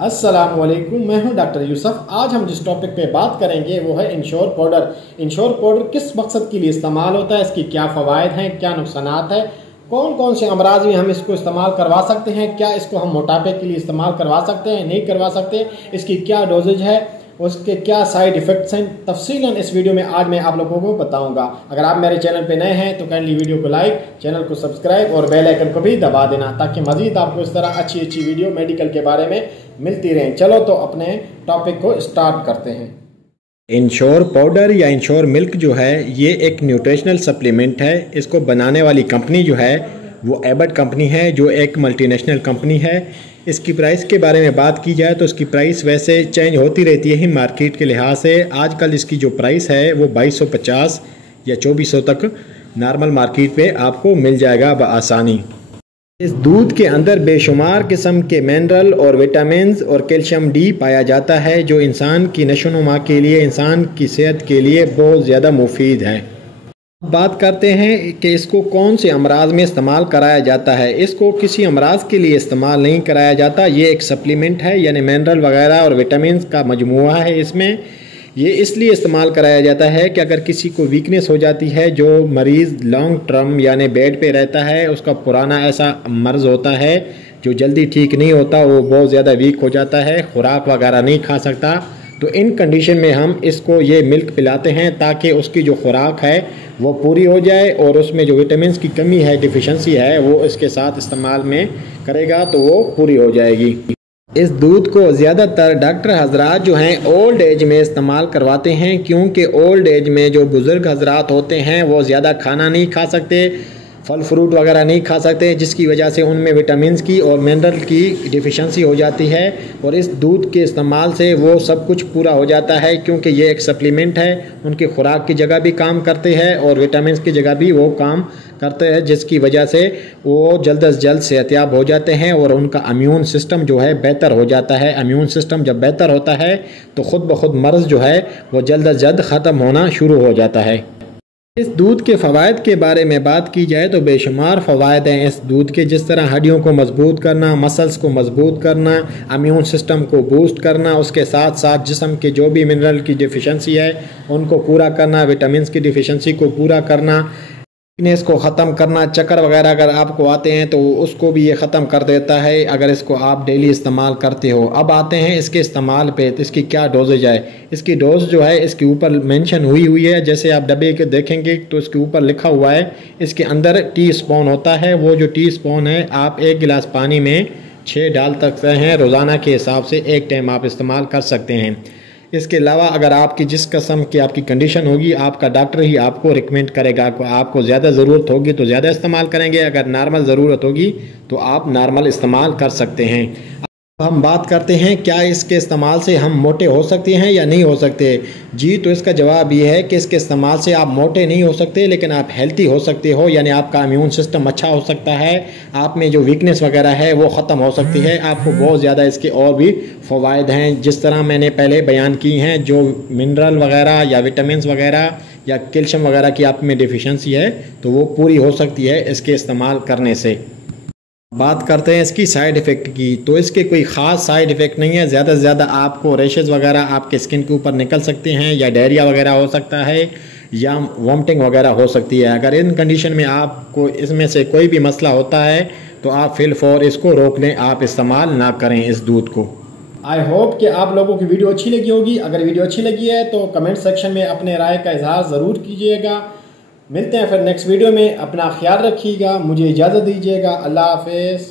अस्सलामुअलैकुम, मैं हूं डॉक्टर यूसुफ। आज हम जिस टॉपिक पे बात करेंगे वो है इंश्योर पाउडर। इंश्योर पाउडर किस मकसद के लिए इस्तेमाल होता है, इसकी क्या फ़वाइद हैं, क्या नुकसानात है, कौन कौन से अमराज में हम इसको इस्तेमाल करवा सकते हैं, क्या इसको हम मोटापे के लिए इस्तेमाल करवा सकते हैं, नहीं करवा सकते, इसकी क्या डोजेज है, उसके क्या साइड इफ़ेक्ट्स हैं, तफसीलन इस वीडियो में आज मैं आप लोगों को बताऊंगा। अगर आप मेरे चैनल पे नए हैं तो काइंडली वीडियो को लाइक, चैनल को सब्सक्राइब और बेल आइकन को भी दबा देना ताकि मज़ीद आपको इस तरह अच्छी अच्छी वीडियो मेडिकल के बारे में मिलती रहें। चलो तो अपने टॉपिक को स्टार्ट करते हैं। इंश्योर पाउडर या इंश्योर मिल्क जो है ये एक न्यूट्रिशनल सप्लीमेंट है। इसको बनाने वाली कंपनी जो है वो एबट कंपनी है, जो एक मल्टीनेशनल कंपनी है। इसकी प्राइस के बारे में बात की जाए तो इसकी प्राइस वैसे चेंज होती रहती है मार्केट के लिहाज से। आजकल इसकी जो प्राइस है वो 2250 या 2400 तक नॉर्मल मार्केट पे आपको मिल जाएगा बआसानी। इस दूध के अंदर बेशुमार किस्म के मिनरल और विटामिन्स और कैल्शियम डी पाया जाता है, जो इंसान की नशोनुमा के लिए, इंसान की सेहत के लिए बहुत ज़्यादा मुफीद है। बात करते हैं कि इसको कौन से अमराज में इस्तेमाल कराया जाता है। इसको किसी अमराज के लिए इस्तेमाल नहीं कराया जाता। ये एक सप्लीमेंट है, यानी मिनरल वगैरह और विटामिन्स का मजमुआ है। इसमें ये इसलिए इस्तेमाल कराया जाता है कि अगर किसी को वीकनेस हो जाती है, जो मरीज़ लॉन्ग टर्म यानी बेड पे रहता है, उसका पुराना ऐसा मर्ज़ होता है जो जल्दी ठीक नहीं होता, वो बहुत ज़्यादा वीक हो जाता है, खुराक वगैरह नहीं खा सकता, तो इन कंडीशन में हम इसको ये मिल्क पिलाते हैं ताकि उसकी जो खुराक है वो पूरी हो जाए और उसमें जो विटामिन्स की कमी है, डिफिशेंसी है, वो इसके साथ इस्तेमाल में करेगा तो वो पूरी हो जाएगी। इस दूध को ज़्यादातर डॉक्टर हजरात जो हैं ओल्ड एज में इस्तेमाल करवाते हैं, क्योंकि ओल्ड एज में जो बुज़ुर्ग हजरात होते हैं वो ज़्यादा खाना नहीं खा सकते, फल फ्रूट वगैरह नहीं खा सकते, जिसकी वजह से उनमें विटामिन्स की और मिनरल की डिफिशेंसी हो जाती है। और इस दूध के इस्तेमाल से वो सब कुछ पूरा हो जाता है, क्योंकि ये एक सप्लीमेंट है। उनकी खुराक की जगह भी काम करते हैं और विटामिन्स की जगह भी वो काम करते हैं, जिसकी वजह से वो जल्द अज जल्द सेहतयाब हो जाते हैं और उनका इम्यून सिस्टम जो है बेहतर हो जाता है। इम्यून सिस्टम जब बेहतर होता है तो ख़ुद ब खुद मर्ज़ जो है वो जल्द अज जल्द ख़त्म होना शुरू हो जाता है। इस दूध के फ़वाइद के बारे में बात की जाए तो बेशुमार फ़वाइद हैं इस दूध के, जिस तरह हड्डियों को मजबूत करना, मसल्स को मजबूत करना, इम्यून सिस्टम को बूस्ट करना, उसके साथ साथ जिस्म के जो भी मिनरल की डिफिशेंसी है उनको पूरा करना, विटामिन्स की डिफिशेंसी को पूरा करना, वीकनेस को ख़त्म करना, चक्कर वगैरह अगर आपको आते हैं तो उसको भी ये ख़त्म कर देता है अगर इसको आप डेली इस्तेमाल करते हो। अब आते हैं इसके इस्तेमाल पे, तो इसकी क्या डोजेज है। इसकी डोज जो है इसके ऊपर मेंशन हुई है, जैसे आप डब्बे के देखेंगे तो इसके ऊपर लिखा हुआ है, इसके अंदर टी स्पून होता है। वो जो टी स्पून है आप 1 गिलास पानी में 6 डाल सकते हैं, रोज़ाना के हिसाब से एक टाइम आप इस्तेमाल कर सकते हैं। इसके अलावा अगर आपकी जिस किस्म की आपकी कंडीशन होगी, आपका डॉक्टर ही आपको रिकमेंड करेगा। आपको ज़्यादा ज़रूरत होगी तो ज़्यादा इस्तेमाल करेंगे, अगर नॉर्मल ज़रूरत होगी तो आप नॉर्मल इस्तेमाल कर सकते हैं। हम बात करते हैं क्या इसके इस्तेमाल से हम मोटे हो सकते हैं या नहीं हो सकते। जी, तो इसका जवाब ये है कि इसके इस्तेमाल से आप मोटे नहीं हो सकते, लेकिन आप हेल्थी हो सकते हो, यानी आपका इम्यून सिस्टम अच्छा हो सकता है, आप में जो वीकनेस वगैरह है वो ख़त्म हो सकती है। आपको बहुत ज़्यादा इसके और भी फ़वाइद हैं, जिस तरह मैंने पहले बयान की हैं। जो मिनरल वगैरह या विटामिन्स वगैरह या कैल्शियम वगैरह की आप में डिफिशेंसी है तो वो पूरी हो सकती है इसके इस्तेमाल करने से। बात करते हैं इसकी साइड इफ़ेक्ट की, तो इसके कोई ख़ास साइड इफ़ेक्ट नहीं है। ज़्यादा से ज़्यादा आपको रैशेज़ वगैरह आपके स्किन के ऊपर निकल सकते हैं, या डायरिया वगैरह हो सकता है, या वॉमिटिंग वगैरह हो सकती है। अगर इन कंडीशन में आपको इसमें से कोई भी मसला होता है तो आप फिलफौर इसको रोक लें, आप इस्तेमाल ना करें इस दूध को। आई होप कि आप लोगों की वीडियो अच्छी लगी होगी। अगर वीडियो अच्छी लगी है तो कमेंट सेक्शन में अपने राय का इजहार ज़रूर कीजिएगा। मिलते हैं फिर नेक्स्ट वीडियो में। अपना ख्याल रखिएगा, मुझे इजाज़त दीजिएगा। अल्लाह हाफ़िज़।